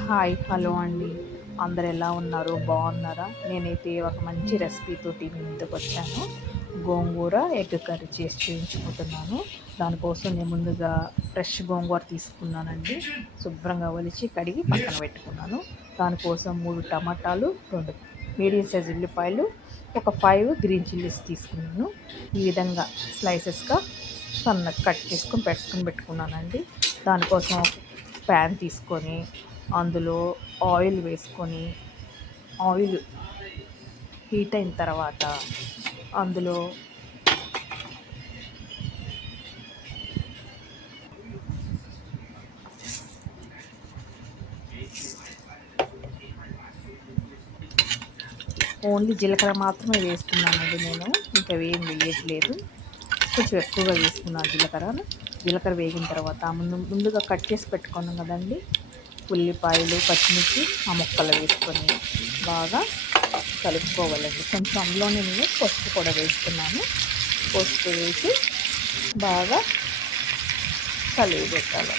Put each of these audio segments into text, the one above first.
Hi hello అండి. అందరు ఎలా ఉన్నారు? బాగున్నారా? నేనైతే ఒక మంచి రెసిపీతోటి మీ ముందుకు వచ్చాను. గోంగూర ఎగ్ కర్రీ చేసి చూపించుకుంటున్నాను. దానికోసం నేను ముందుగా ఫ్రెష్ గోంగూర తీసుకున్నానండి. శుభ్రంగా ఒలిచి కడిగి పక్కన పెట్టుకున్నాను. దానికోసం 3 టమాటాలు, 2 మీడియం సైజ్ ఉల్లిపాయలు, ఒక 5 గ్రీన్ చిల్లీస్ తీసుకున్నాను. ఈ విధంగా స్లైసెస్గా సన్నగా కట్ చేసుకొని పెట్టుకున్నానండి. దానికోసం ప్యాన్ తీసుకొని అందులో ఆయిల్ వేసుకొని ఆయిల్ హీట్ అయిన తర్వాత అందులో ఓన్లీ జీలకర్ర మాత్రమే వేస్తున్నానండి. నేను ఇంకా ఏం వేయట్లేదు. కొంచెం ఎక్కువగా వేసుకున్నాను జీలకర్ర వేగిన తర్వాత ముందుగా కట్ చేసి పెట్టుకున్నాం కదండి ఉల్లిపాయలు, పచ్చిమిర్చి ఆ ముక్కలు వేసుకొని బాగా కలుపుకోవాలండి. కొంచెం అందులోనే నేను పసుపు కూడా వేస్తున్నాను. పసుపు వేసి బాగా కలిగి పెట్టాలి.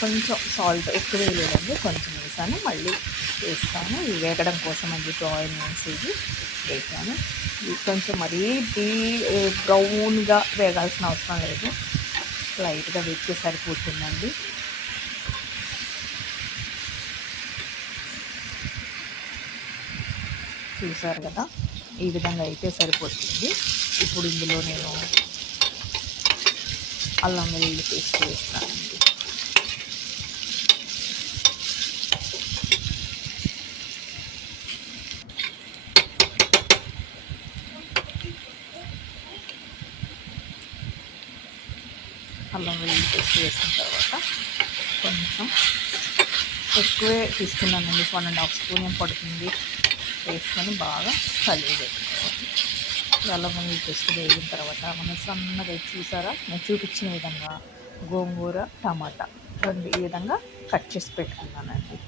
కొంచెం సాల్ట్ ఎక్కువ వేయలేదండి, కొంచెం వేసాను. మళ్ళీ వేస్తాను. ఇవి వేగడం కోసం అని చెప్పి ఆనియన్స్ ఇవి వేసాను. ఇవి కొంచెం మరీ బ్రౌన్గా వేగాల్సిన అవసరం లేదు, లైట్గా వేస్తే సరిపోతుందండి. చూసారు కదా, ఈ విధంగా అయితే సరిపోతుంది. ఇప్పుడు ఇందులో నేను అల్లం వెల్లుల్లి పేస్ట్ వేస్తానండి. అల్లం వెల్లుల్లి పేస్ట్ వేసిన తర్వాత కొంచెం ఎక్కువే తీసుకున్నానండి, 1.5 స్పూన్ ఏం పడుతుంది. వేసుకొని బాగా కలిగి పెట్టుకోవాలి. అల్లం వెల్లుల్లి పేస్ట్ వేగిన తర్వాత మనం సన్నగా చూసారా, నేను చూపించిన విధంగా గోంగూర, టమాటా రెండు ఈ విధంగా కట్ చేసి పెట్టుకున్నానండి.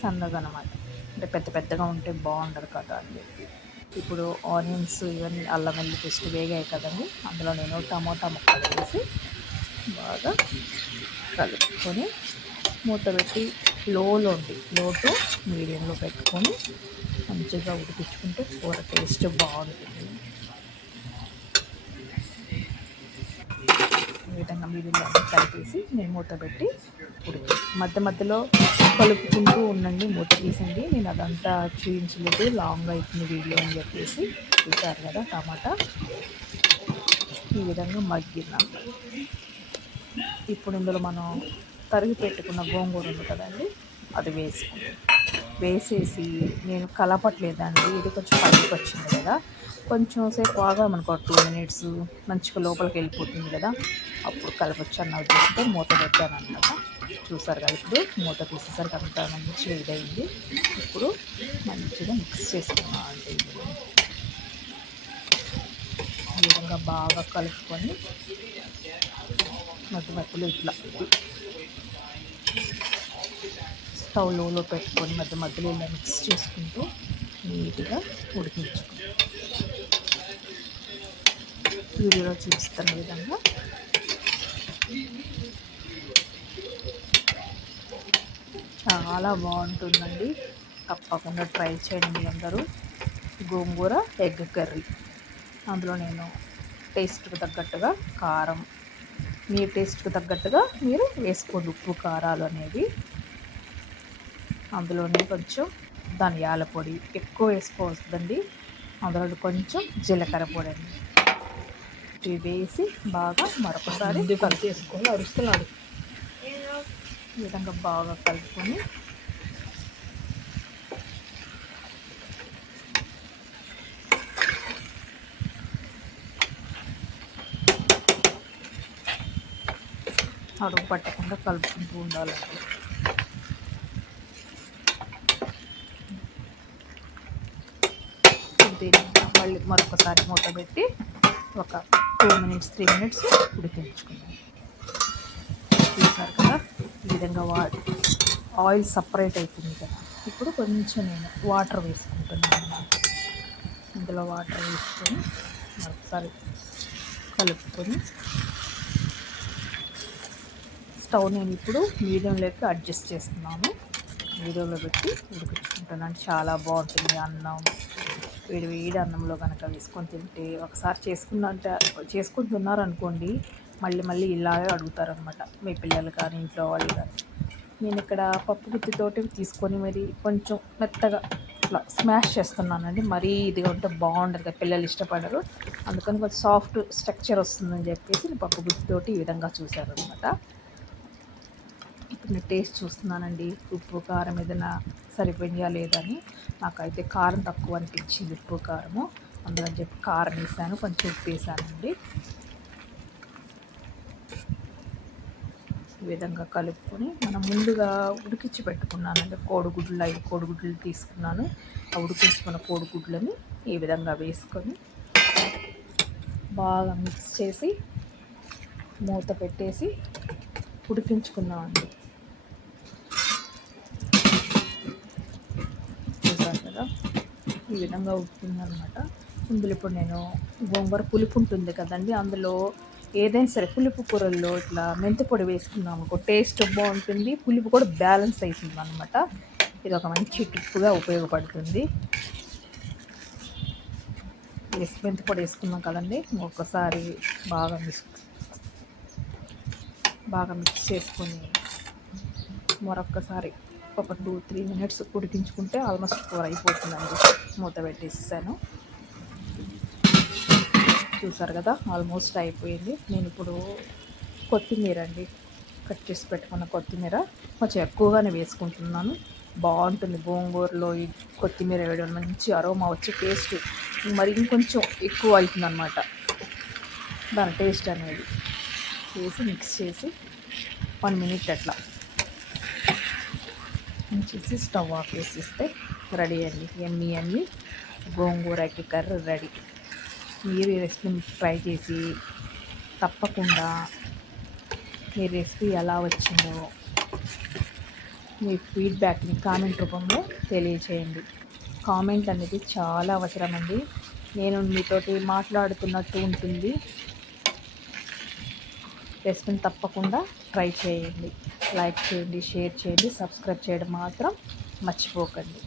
సన్నగా అన్నమాట, అంటే పెద్ద పెద్దగా ఉంటే బాగుండదు కదా అని చెప్పి. ఇప్పుడు ఆనియన్స్ ఇవన్నీ అల్లం వెల్లుల్లి పేస్ట్ వేగాయి కదండి, అందులో నేను టమాటా ముక్కలు వేసి బాగా కలుపుకొని మూత పెట్టి లో టు మీడియంలో పెట్టుకొని మంచిగా ఉడికించుకుంటే కూర టేస్ట్ బాగుంటుంది. ఈ విధంగా మీడియంలో కలిపేసి నేను మూత పెట్టి మధ్య మధ్యలో కలుపుకుంటూ ఉండండి. మూత తీసింది, నేను అదంతా చూపించలేదు, లాంగ్ అవుతుంది వీడియో అని చెప్పేసి. చూసారు కదా, టమాటా ఈ విధంగా మగ్గిందంట. ఇప్పుడు ఇందులో మనం తరిగి పెట్టుకున్న గోంగూర ఉంది కదండి, అది వేసేసి నేను కలపట్లేదండి. ఇది కొంచెం పైకి వచ్చింది కదా, కొంచెం సేపు ఆగామనుకో 2 మినిట్స్ మంచిగా లోపలికి వెళ్ళిపోతుంది కదా, అప్పుడు కలపచ్చు అన్న ఉద్దేశంతో మూత పెట్టాను అనమాట. చూసారు కదా, ఇప్పుడు మూత తీసేసరికి అంతా మంచిగా ఇదైంది. ఇప్పుడు మంచిగా మిక్స్ చేసుకున్నాం అండి. ఈ విధంగా బాగా కలుపుకొని మధ్యలో ఇట్లా స్టవ్ లోలో పెట్టుకొని మధ్యలో ఇలా మిక్స్ చేసుకుంటూ నీట్గా ఉడికించుకుంటాం. వీడియోలో చూపిస్తున్న విధంగా చాలా బాగుంటుందండి. తప్పకుండా ట్రై చేయండి మీ అందరూ. గోంగూర ఎగ్ కర్రీ, అందులో నేను టేస్ట్కి తగ్గట్టుగా కారం, మీ టేస్ట్కి తగ్గట్టుగా మీరు వేసుకోండి. ఉప్పు కారాలు అనేవి అందులోనే కొంచెం ధనియాల పొడి ఎక్కువ వేసుకోవద్దండి, అందులో కొంచెం జీలకర్ర పొడి అండి. ఇవి వేసి బాగా మరొకసారి కలిపేసుకొని అరుస్తున్నాడు. ఈ విధంగా బాగా కలుపుకొని అడుగు పట్టకుండా కలుపుకుంటూ ఉండాలండి. మళ్ళీ మరొకసారి మూత పెట్టి ఒక 2 మినిట్స్ 3 మినిట్స్ ఉడికించుకున్నాం. చూసారు కదా, ఈ విధంగా ఆయిల్ సపరేట్ అవుతుంది కదా. ఇప్పుడు కొంచెం నేను వాటర్ వేసుకుంటున్నాను. ఇందులో వాటర్ వేసుకొని మరొకసారి కలుపుకొని స్టవ్ నేను ఇప్పుడు మీడియంలోకి అడ్జస్ట్ చేస్తున్నాను. మీడియంలో పెట్టి ఉడికించుకుంటాను. అంటే చాలా బాగుంటుంది అన్నం. వేడి వేడి అన్నంలో కనుక వేసుకొని తింటే ఒకసారి చేసుకుని తిన్నారనుకోండి, మళ్ళీ మళ్ళీ ఇలాగే అడుగుతారనమాట మీ పిల్లలు కానీ ఇంట్లో వాళ్ళు కానీ. నేను ఇక్కడ పప్పు గుత్తితోటి తీసుకొని మరి కొంచెం మెత్తగా ఇట్లా స్మాష్ చేస్తున్నానండి. మరీ ఇదిగా ఉంటే బాగుండదు కదా, పిల్లలు ఇష్టపడరు. అందుకని కొంచెం సాఫ్ట్ స్ట్రక్చర్ వస్తుందని చెప్పేసి నేను పప్పు గుత్తితోటి ఈ విధంగా చూశారనమాట. ఇప్పుడు నేను టేస్ట్ చూస్తున్నానండి, ఉప్పు కారం ఏదైనా సరిపోయిందా లేదని. నాకైతే కారం తక్కువ అనిపించింది, ఉప్పు కారము. అందుకని చెప్పి కారం వేసాను, కొంచెం ఉప్పు వేసానండి. ఈ విధంగా కలుపుకొని మనం ముందుగా ఉడికించి పెట్టుకున్నానండి కోడిగుడ్లు, 5 కోడిగుడ్లు తీసుకున్నాను. ఆ ఉడికించుకున్న కోడిగుడ్లని ఈ విధంగా వేసుకొని బాగా మిక్స్ చేసి మూత పెట్టేసి ఉడికించుకున్నామండి. చూసారు కదా, ఈ విధంగా ఉడికిందనమాట. ఇందులో ఇప్పుడు నేను గోంగూర పులుపు ఉంటుంది కదండి, అందులో ఏదైనా సరే పులుపు కూరల్లో ఇట్లా మెంతి పొడి వేసుకున్నాం అనుకో టేస్ట్ బాగుంటుంది, పులుపు కూడా బ్యాలెన్స్ అవుతుంది అనమాట. ఇది ఒక మంచి టిప్గా ఉపయోగపడుతుంది. మెంతి పొడి వేసుకున్నాం కదండి, ఒక్కసారి బాగా మిక్స్ చేసుకొని మరొక్కసారి ఒక 2-3 మినిట్స్ ఉడికించుకుంటే ఆల్మోస్ట్ కూర అయిపోతుందండి. మూత పెట్టేసాను. చూసారు కదా, ఆల్మోస్ట్ అయిపోయింది. నేను ఇప్పుడు కొత్తిమీర అండి, కట్ చేసి పెట్టుకున్న కొత్తిమీర కొంచెం ఎక్కువగానే వేసుకుంటున్నాను. బాగుంటుంది గోంగూరలో ఈ కొత్తిమీర వేయడం, మంచి అరోమా వచ్చి టేస్ట్ మరి ఇంకొంచెం ఎక్కువ అవుతుంది అనమాట దాని టేస్ట్ అనేది. వేసి మిక్స్ చేసి 1 మినిట్ అట్లా చేసి స్టవ్ ఆఫ్ చేసిస్తే రెడీ అండి. ఎమ్మి గోంగూరకి కర్రీ రెడీ. మీరు ఈ రెసిపీని ట్రై చేసి తప్పకుండా మీ రెసిపీ ఎలా వచ్చిందో మీ ఫీడ్బ్యాక్ని కామెంట్ రూపంలో తెలియచేయండి. కామెంట్ అనేది చాలా అవసరం అండి. నేను మీతోటి మాట్లాడుతున్నట్టు ఉంటుంది. రెసిపీని తప్పకుండా ట్రై చేయండి. లైక్ చేయండి, షేర్ చేయండి, సబ్స్క్రైబ్ చేయడం మాత్రం మర్చిపోకండి.